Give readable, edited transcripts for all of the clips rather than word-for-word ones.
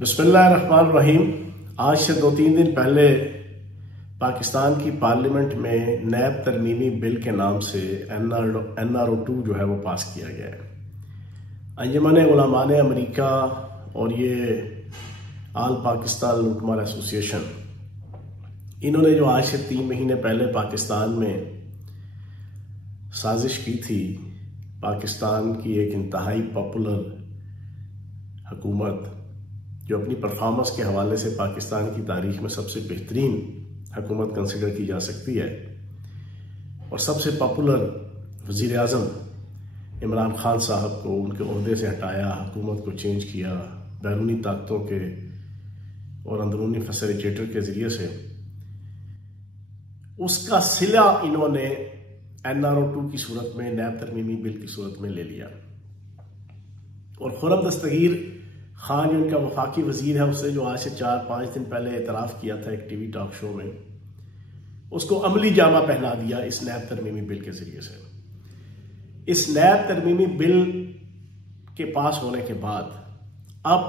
بسم اللہ الرحمن الرحیم۔ آج سے 2-3 دن پہلے پاکستان کی پارلیمنٹ میں نیب ترمیمی بل کے نام سے NRO2 جو ہے وہ پاس کیا گیا ہے۔ انجمن علماء امریکہ اور یہ آل پاکستان لوٹ مار ایسوسی ایشن، انہوں نے جو آج سے 3 مہینے پہلے پاکستان میں سازش کی تھی، پاکستان کی ایک انتہائی پاپولر حکومت جو اپنی پرفارمنس کے حوالے سے پاکستان کی تاریخ میں سب سے بہترین حکومت کنسیڈر کی جا سکتی ہے، اور سب سے پاپولر وزیر اعظم عمران خان صاحب کو ان کے عہدے سے ہٹایا، حکومت کو چینج کیا بیرونی طاقتوں کے اور اندرونی فیسیلیٹیٹر کے ذریعے سے، اس کا صلہ انہوں نے NRO2 کی صورت میں، نیب ترمیمی بل کی صورت میں لے لیا۔ اور خرم دستگیر خان جو ان کا وفاقی وزیر ہے، اسے جو آج سے 4-5 دن پہلے اعتراف کیا تھا ایک ٹی وی ٹاک شو میں، اس کو عملی جامہ پہنا دیا اس نیب ترمیمی بل کے ذریعے سے۔ اس نیب ترمیمی بل کے پاس ہونے کے بعد اب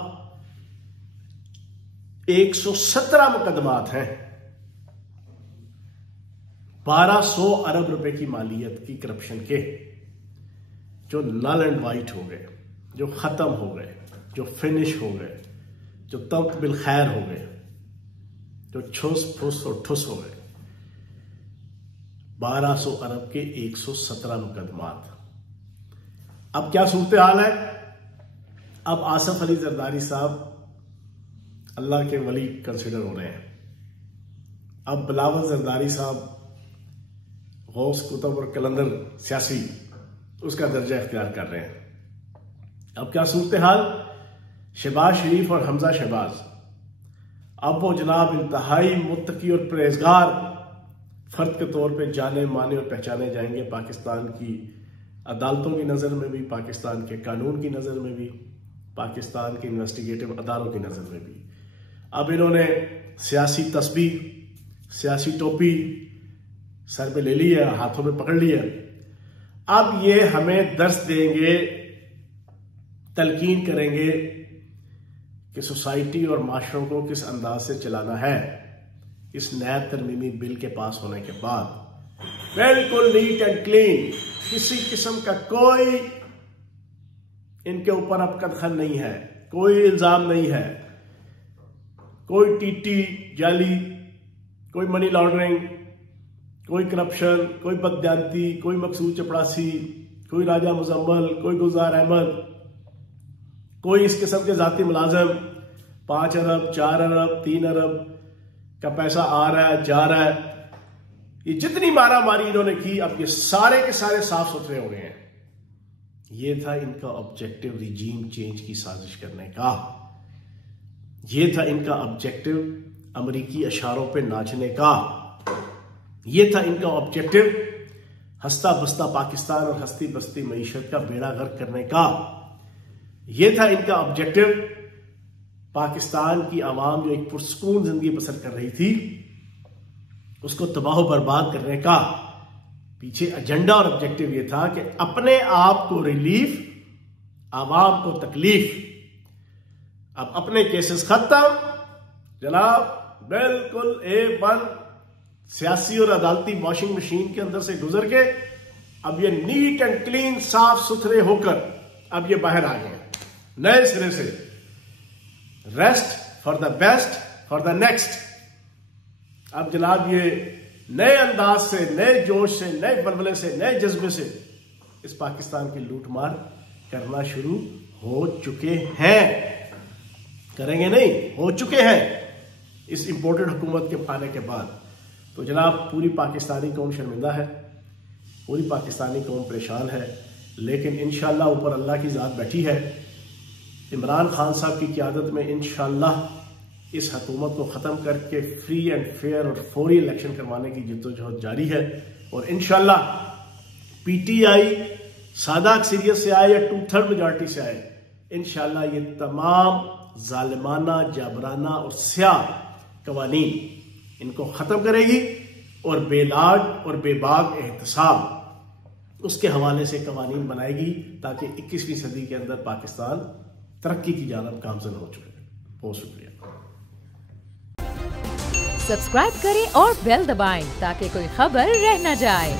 117 مقدمات ہیں، 1200 ارب روپے کی مالیت کی کرپشن کے، جو نل اینڈ وائٹ ہو گئے، جو ختم ہو گئے، جو فنش ہو گئے، جو تب بالخیر ہو گئے، جو چھس پھس اور ٹھس ہو گئے۔ 1200 ارب کے 117 مقدمات۔ اب کیا صورتحال ہے؟ اب آصف علی زرداری صاحب اللہ کے ولی کنسیڈر ہو رہے ہیں۔ اب بلاول زرداری صاحب غوث کتب اور کلندر سیاسی اس کا درجہ اختیار کر رہے ہیں۔ اب کیا صورتحال؟ شہباز شریف اور حمزہ شہباز، اب وہ جناب انتہائی متقی اور پرہیزگار فرد کے طور پہ جانے مانے اور پہچانے جائیں گے، پاکستان کی عدالتوں کی نظر میں بھی، پاکستان کے قانون کی نظر میں بھی، پاکستان کے انویسٹیگیٹو اداروں کی نظر میں بھی۔ اب انہوں نے سیاسی تسبیح، سیاسی ٹوپی سر پہ لے لی ہے، ہاتھوں میں پکڑ لی ہے۔ اب یہ ہمیں درس دیں گے، تلقین کریں گے کہ سوسائٹی اور معاشروں کو کس انداز سے چلانا ہے۔ اس نیب ترمیمی بل کے پاس ہونے کے بعد بالکل نیٹ اینڈ کلین، کسی قسم کا کوئی ان کے اوپر اب قدغن نہیں ہے، کوئی الزام نہیں ہے، کوئی ٹی جعلی، کوئی منی لانڈرنگ، کوئی کرپشن، کوئی بددیانتی، کوئی مقصود چپڑاسی، کوئی راجہ مزمل، کوئی گلزار احمد، کوئی اس قسم کے ذاتی ملازم 5 ارب 4 ارب 3 ارب کا پیسہ آ رہا ہے جا رہا ہے۔ یہ جتنی مارا ماری انہوں نے کی، اب یہ سارے کے سارے صاف ستھرے ہو گئے ہیں۔ یہ تھا ان کا آبجیکٹو ریجیم چینج کی سازش کرنے کا، یہ تھا ان کا آبجیکٹو امریکی اشاروں پہ ناچنے کا، یہ تھا ان کا آبجیکٹو ہستا بستا پاکستان اور ہستی بستی معیشت کا بیڑا غرق کرنے کا، یہ تھا ان کا آبجیکٹو پاکستان کی عوام جو ایک پرسکون زندگی بسر کر رہی تھی اس کو تباہ و برباد کرنے کا۔ پیچھے ایجنڈا اور آبجیکٹو یہ تھا کہ اپنے آپ کو ریلیف، عوام کو تکلیف۔ اب اپنے کیسز ختم جناب، بالکل A1 سیاسی اور عدالتی واشنگ مشین کے اندر سے گزر کے اب یہ نیٹ اینڈ کلین صاف ستھرے ہو کر اب یہ باہر آ گئے نئے سرے سے۔ Rest for the best for the next. اب جناب یہ نئے انداز سے، نئے جوش سے، نئے بلبلے سے، نئے جذبے سے اس پاکستان کی لوٹ مار کرنا شروع ہو چکے ہیں۔ کریں گے نہیں، ہو چکے ہیں اس امپورٹڈ حکومت کے آنے کے بعد۔ تو جناب پوری پاکستانی قوم شرمندہ ہے، پوری پاکستانی قوم پریشان ہے، لیکن انشاءاللہ اوپر اللہ کی ذات بیٹھی ہے۔ عمران خان صاحب کی قیادت میں انشاءاللہ اس حکومت کو ختم کر کے فری اینڈ فیئر اور فوری الیکشن کروانے کی جدوجہد جاری ہے، اور انشاءاللہ PTI سادہ اکثریت سے آئے یا 2/3 میجارٹی سے آئے، انشاءاللہ یہ تمام ظالمانہ، جابرانہ اور سیاہ قوانین ان کو ختم کرے گی، اور بے لاگ اور بے باک احتساب اس کے حوالے سے قوانین بنائے گی، تاکہ 21ویں صدی کے اندر پاکستان ترقی کی جانب گامزن ہو چکے۔ بہت شکریہ. سبسکرائب کریں اور بیل دبائیں تاکہ کوئی خبر رہ نہ جائے.